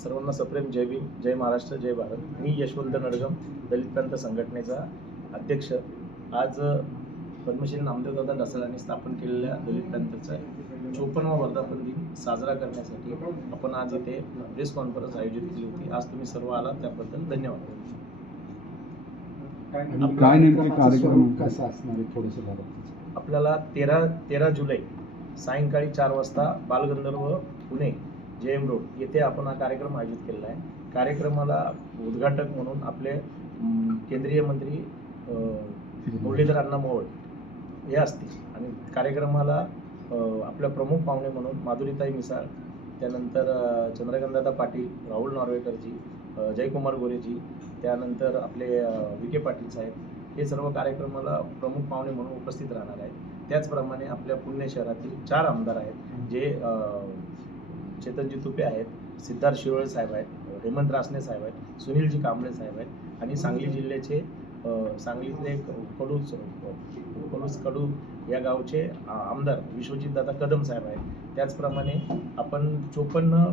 सर्वांना सप्रेम जय भीम, जय महाराष्ट्र, जय भारत. मी यशवंत नडगम, दलित प्रांत संघटनेचा अध्यक्ष. आज पद्मश्री नामदेवदादा ढसाळांनी स्थापन केलेल्या दलित प्रांताचा 54वा वर्धापन दिन साजरा करण्यासाठी आपण आज इथे प्रेस कॉन्फरन्स आयोजित केली होती. आज तुम्ही सर्व आलात त्याबद्दल धन्यवाद. काय नेमके कार्यक्रम कसा असणार आहे थोडंसं आपल्याला 13 जुलै सायंकाळी 4 वाजता बालगंधर्व पुणे JM रोड येथे आपण हा कार्यक्रम आयोजित केलेला आहे. कार्यक्रमाला उद्घाटक म्हणून आपले केंद्रीय मंत्री मुरलीधर अण्णा मोहोळ हे असतील आणि कार्यक्रमाला आपल्या प्रमुख पाहुणे म्हणून माधुरीताई मिसाळ, त्यानंतर चंद्रकांतदादा पाटील, राहुल नॉर्वेकरजी, जयकुमार गोरेजी, त्यानंतर आपले विखे पाटील साहेब हे सर्व कार्यक्रमाला प्रमुख पाहुणे म्हणून उपस्थित राहणार आहेत. त्याचप्रमाणे आपल्या पुणे शहरातील 4 आमदार आहेत जे चेतनजी तुपे आहेत, सिद्धार्थ शिरोळे साहेब आहेत, हेमंत रासने साहेब आहेत, सुनीलजी कांबळे साहेब आहेत आणि सांगली जिल्ह्याचे सांगलीतले कडू या गावचे आमदार विश्वजितदादा कदम साहेब आहेत. त्याचप्रमाणे आपण 54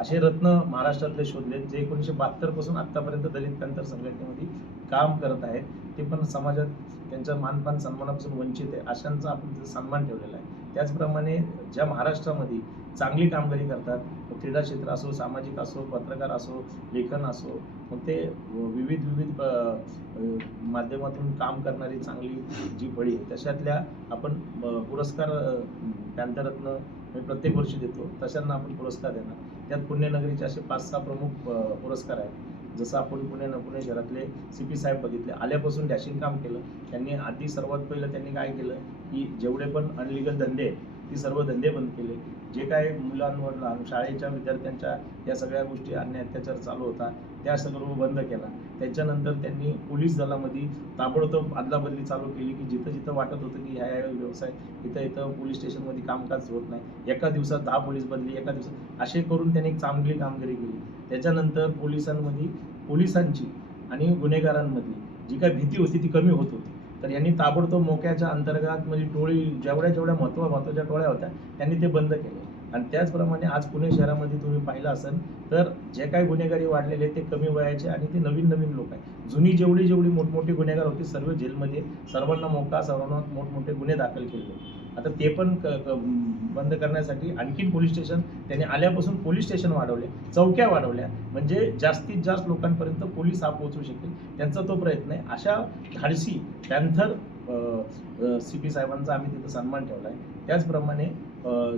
असे रत्न महाराष्ट्रातले शोधलेत जे 1972 पासून आत्तापर्यंत दलित प्रांत संघटनेमध्ये काम करत आहेत. ते पण समाजात त्यांच्या मानपान सन्मानापासून वंचित आहे अशांचा आपण सन्मान ठेवलेला आहे. त्याचप्रमाणे ज्या महाराष्ट्रामध्ये चांगली कामगिरी करतात, क्रीडा क्षेत्र असो, सामाजिक असो, पत्रकार असो, लेखन असो, मग ते विविध माध्यमातून काम करणारी चांगली जी फळी आहे तशातल्या आपण पुरस्कार प्रांतरत्न प्रत्येक वर्षी देतो. तशांना आपण पुरस्कार देणार. त्यात पुण्यनगरीचे असे 5-6 प्रमुख पुरस्कार आहेत. जसं आपण पुणे शहरातले CP साहेब बघितले, आल्यापासून डॅशिंग काम केलं. त्यांनी आधी सर्वात पहिलं त्यांनी काय केलं की जेवढे पण अनलिगल धंदे आहेत ती सर्व धंदे बंद केले. जे काय मुलांवर शाळेच्या विद्यार्थ्यांच्या या सगळ्या गोष्टी अन्याय अत्याचार चालू होता त्या सर्व बंद केला. त्याच्यानंतर त्यांनी पोलीस दलामध्ये ताबडतोब अदलाबदली चालू केली की जिथं वाटत होतं की ह्या व्यवसाय इथं पोलीस स्टेशनमध्ये कामकाज होत नाही, एका दिवसात 10 पोलीस बदली, एका दिवसात असे करून त्यांनी एक चांगली कामगिरी केली. त्याच्यानंतर पोलिसांची आणि गुन्हेगारांमधली जी काय भीती होती ती कमी होत होती. तर यांनी ताबडतोब मोक्याच्या अंतर्गत म्हणजे टोळी जेवढ्या महत्त्वाच्या टोळ्या होत्या त्यांनी ते बंद केले. आणि त्याचप्रमाणे आज पुणे शहरामध्ये तुम्ही पाहिलं असेल तर जे काही गुन्हेगारी वाढलेले ते कमी वयाचे आणि ते नवीन लोक आहेत. जुनी जेवढी मोठमोठे गुन्हेगार होते सर्व जेलमध्ये, सर्वांना सर्वांना मोठमोठे गुन्हे दाखल केले. आता ते पण बंद करण्यासाठी आणखीन पोलीस स्टेशन त्यांनी आल्यापासून पोलीस स्टेशन वाढवले, चौक्या वाढवल्या, म्हणजे जास्तीत जास्त लोकांपर्यंत पोलीस हा पोहोचू शकेल त्यांचा तो प्रयत्न आहे. अशा धाडसी पॅन्थर CP साहेबांचा आम्ही तिथं सन्मान ठेवला आहे. त्याचप्रमाणे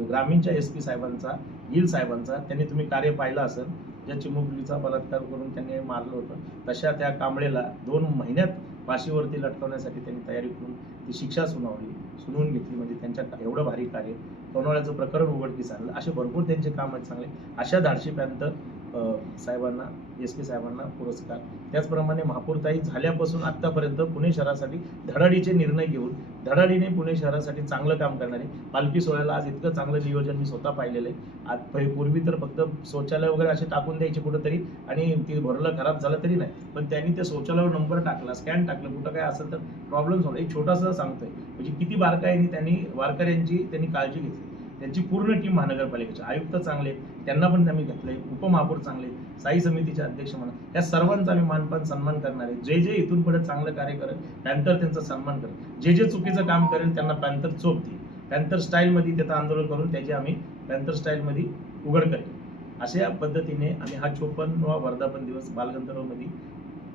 ग्रामीणच्या SP साहेबांचा, गिल साहेबांचा त्यांनी तुम्ही कार्य पाहिलं असेल. ज्या चिमुकलीचा बलात्कार करून त्यांनी मारलं होतं तशा त्या कांबळेला 2 महिन्यात फाशीवरती लटकवण्यासाठी त्यांनी तयारी करून ती शिक्षा सुनावून घेतली. म्हणजे त्यांच्या एवढं भारी कार्य, लोणावळ्याचं प्रकरण उघडकीस आणलं, असे भरपूर त्यांचे काम आहेत चांगले. अशा धाडशी पॅन्थर साहेबांना, SP साहेबांना पुरस्कार. त्याचप्रमाणे महापौरताई झाल्यापासून आत्तापर्यंत पुणे शहरासाठी धडाडीचे निर्णय घेऊन धडाडीने पुणे शहरासाठी चांगलं काम करणारे. पालखी सोहळ्याला आज इतकं चांगलं नियोजन मी स्वतः पाहिलेलं आहे. आज पूर्वी तर फक्त शौचालय वगैरे असे टाकून द्यायचे कुठंतरी आणि ते भरलं खराब झालं तरी नाही, पण त्यांनी त्या शौचालयावर नंबर टाकला, स्कॅन टाकलं, कुठं काय असेल तर प्रॉब्लेम होईल. एक छोटासा सांगतोय म्हणजे किती बारकाईने वारकऱ्यांची त्यांनी काळजी घेतली. त्यांची पूर्ण टीम महानगरपालिकेचे आयुक्त चांगले, त्यांना पण आम्ही घेतलंय, उपमहापौर चांगले, स्थायी समितीचे अध्यक्ष म्हणून या सर्वांचा आम्ही मानपान सन्मान करणार आहे. जे इथून पुढे चांगलं कार्य करेल पॅन्थर त्यांचा सन्मान करेल, जे चुकीचं काम करेल त्यांना पॅन्थर चोप देईल. पॅन्थर स्टाईलमध्ये त्याचं आंदोलन करून त्याची आम्ही पॅन्थर स्टाईलमध्ये उघड करेल. अशा पद्धतीने आम्ही हा 54वा वर्धापन दिवस बालगंधर्वमध्ये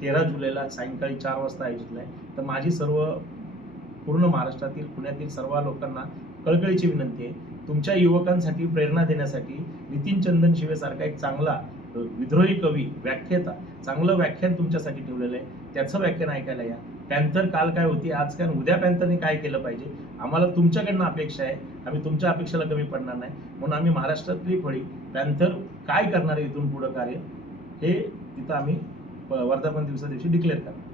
13 जुलैला सायंकाळी 4 वाजता आयोजितला आहे. तर माझी सर्व पूर्ण महाराष्ट्रातील, पुण्यातील सर्व लोकांना कळकळीची विनंती आहे, तुमच्या युवकांसाठी प्रेरणा देण्यासाठी नितीन चंदन शिवेसारखा एक चांगला विद्रोही कवी, व्याख्याता, चांगलं व्याख्यान तुमच्यासाठी ठेवलेलं आहे. त्याचं व्याख्यान ऐकायला या. पॅन्थर काल काय होती, आज काय, उद्या पॅन्थरने काय केलं पाहिजे, आम्हाला तुमच्याकडनं अपेक्षा आहे. आम्ही तुमच्या अपेक्षेला कमी पडणार नाही. म्हणून आम्ही महाराष्ट्रातली फळी पॅन्थर काय करणार आहे इथून पुढं कार्य हे तिथं आम्ही वर्धापन दिवसा दिवशी डिक्लेअर करणार.